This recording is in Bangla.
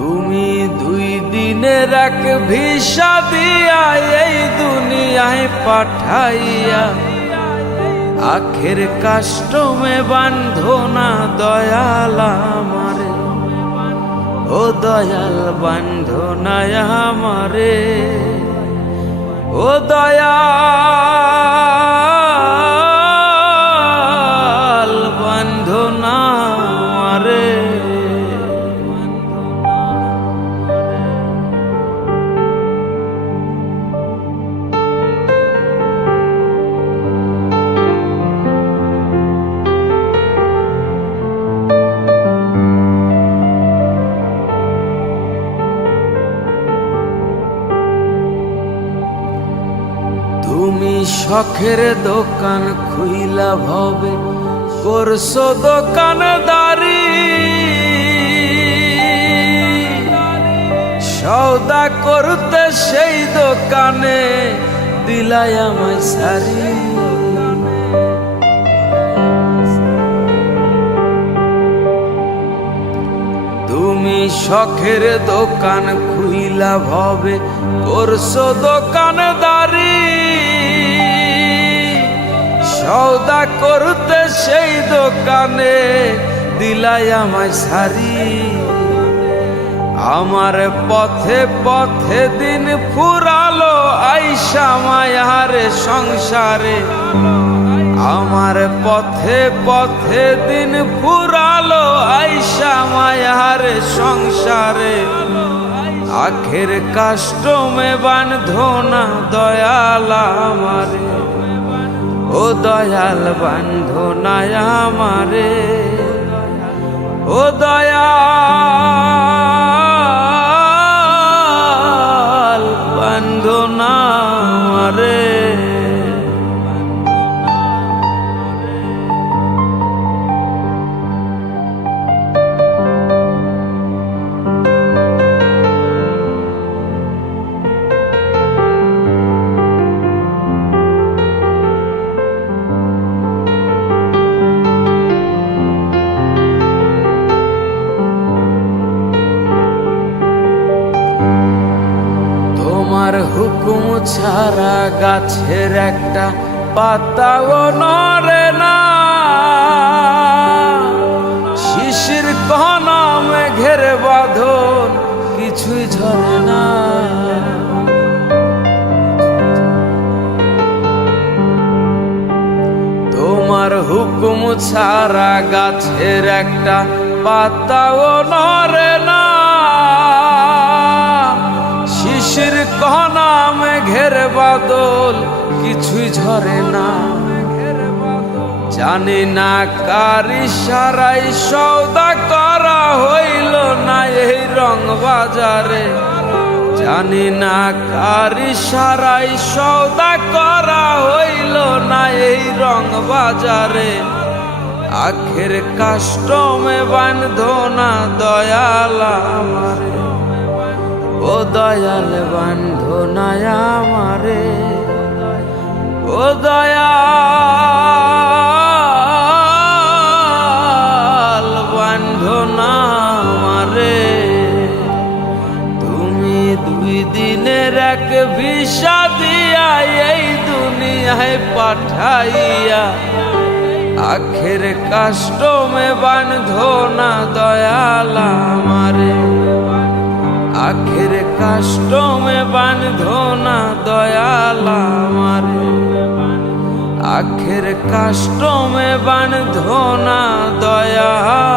তুমি 2 দিনের এক ভিসা দিয়া এই দুনিয়ায় পাঠাইয়া আখের কাস্টমে বান্ধো না দয়াল আমারে, ও দয়াল বান্ধো না আমারে, ও দয়াল বান্ধো না আমারে। তুমি শখের দোকান খুইলা ভবে করছো দোকানদারি, সওদা করতে সেই দোকানে দিলাই আমায় সারি। তুমি শখের দোকান খুইলা ভবে করছো দোকানদারি, সওদা করতে সেই দোকানে দিলাই আমায় সারি। আমার পথে পথে দিন ফুরালো আইসা মায়ার সংসারে, আমার পথে পথে দিন ফুরালো আইসা মায়ার সংসারে। আখের কাস্টমে বান্ধো না দয়াল আমারে, ও দয়াল বান্ধো না আমারে, ও দয়াল বান্ধো না আমারে। তোমার হুকুম ছাড়া গাছের একটা পাতাও নড়ে না, শিশির কণা মেঘের বাঁধন কিছুই ঝরে না। তোমার হুকুম ছাড়া গাছের একটা পাতাও নড়ে না, শিশির কণা মেঘের বাদল কিছুই ঝরে না। জানি না কার ইশারায় সওদা করা হইল না এই রং বাজারে, জানি না কার ইশারায় সওদা করা হইল না এই রং বাজারে। আখের কাস্টমে বান্ধো না দয়াল আমারে, ও দয়াল বান্ধো না আমারে, ও দয়াল বান্ধো না আমারে। তুমি 2 দিনের এক ভিসা দিয়া এই দুনিয়ায় পাঠাইয়া আখের কাস্টমে বান্ধো না দয়াল আমারে, আখের কাস্টমে বান্ধো না দয়াল আমারে, আখের কাস্টমে বান্ধো না দয়াল।